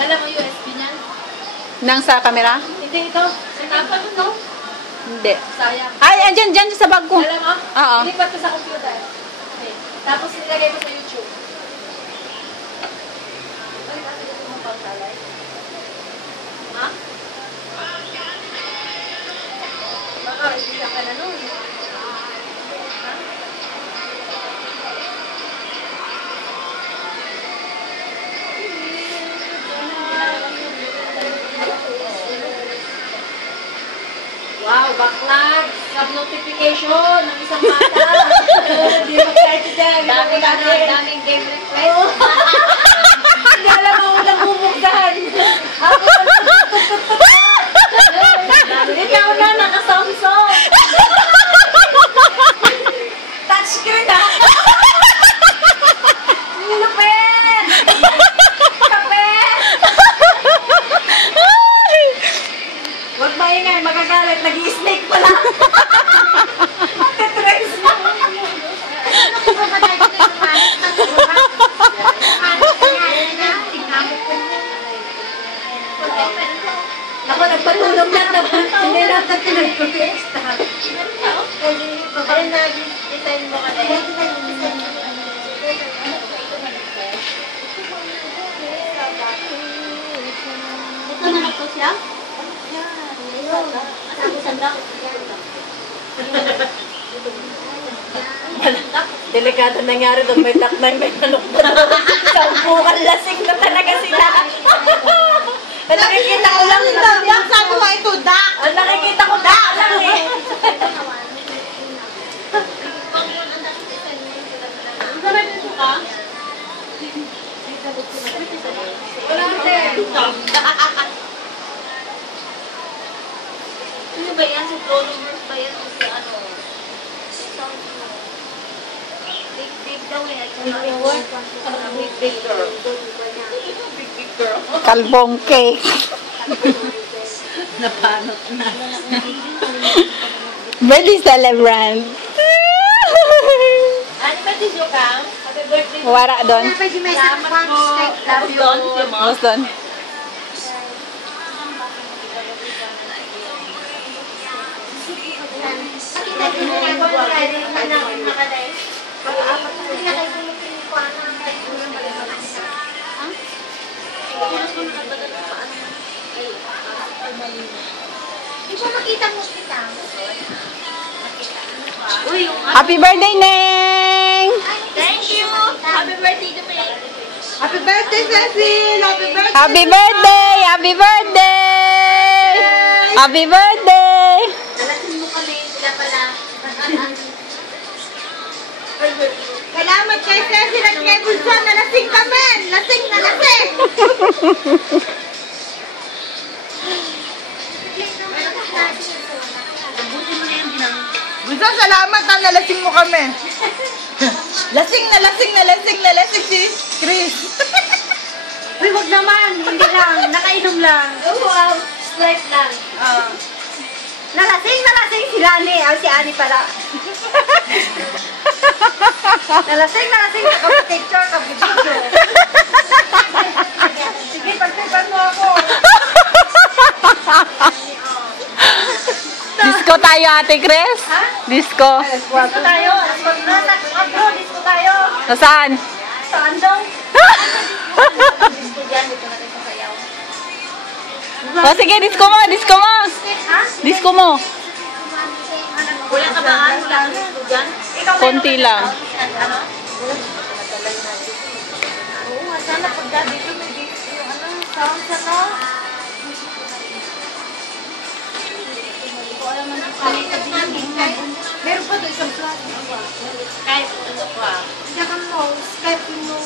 Dala mo USB niyan? Nang sa camera? Hindi ito. Sinapa mo, no? Hindi. Sayang. Ay, andyan sa bag ko. Dala mo? Oo. Ilipat ko sa computer. Okay. Tapos nilagay mo sa YouTube. Ay, kasi ito mo pang salay. Ha? Baka, hindi ka na nun. Ha? Wow, backlog! Sub-notification ng isang mata. Hindi mag-try to dyan. Daming game request. Hindi alam mo unang bumugdan. Ako ikaw na, naka-Samsung. Touchscreen na. Lupit! Kapit! Huwag maingay, magagalit. Nag-i-snake pala. Matitrace mo. Ako nagpatulong na. Hindi natin tinag-request. Ayun na, design mo ka na yan. Ito na na po siya? Delikado nangyari doon, may taknay, may manok na doon. Sampukan lasing na talaga sila. Nakikita ko lang ito. Sabi mo ito, dak! Nakikita ko dak lang eh. Wala dito ka? Wala dito. Sino ba yan? Si followers ba yan? O si ano? Big daw eh. Big girl. Big girl. Kalbong cake. Napanot na. Birthday celebrant. Ano ba tisyo ka? Happy birthday. Wara doon. Salamat po. Love you. Mas doon. Happy birthday, Neng! Thank you. Happy birthday to me. Happy birthday, Cecil! Happy birthday! Happy birthday! Happy birthday! Happy birthday! Nalasin mo kami. Sila pala. Salamat kay Cecil at kay Bulsan. Nalasing kami! Lasing na lasing! Bulsan, salamat ha. Nalasing mo kami. Lasing na lasing na lasing na lasing si Chris. Uy, wag naman. Hindi lang. Nakainom lang. Oh, wow. Slight lang. Nalasing si Lani. Si Ani pala. Nalasing. Kapag-picture, kapag-video. Sige, pag-picture mo ako. Disco tayo, Ate Chris? Ha? Disco. Disco tayo. Disco tayo. Saan? Sa Andong. Disco dyan. Dito natin sa sayaw. O sige, disco mo, disco mo. Ha? Disco mo. Wala ka ba? Wala ka disco dyan? Konti lang. Ano? Oo nga, sana pagka dito may disco yung ano, sound ano? Meron pa doon isang flag. Skype, ano pa? Saka mo, Skype mo.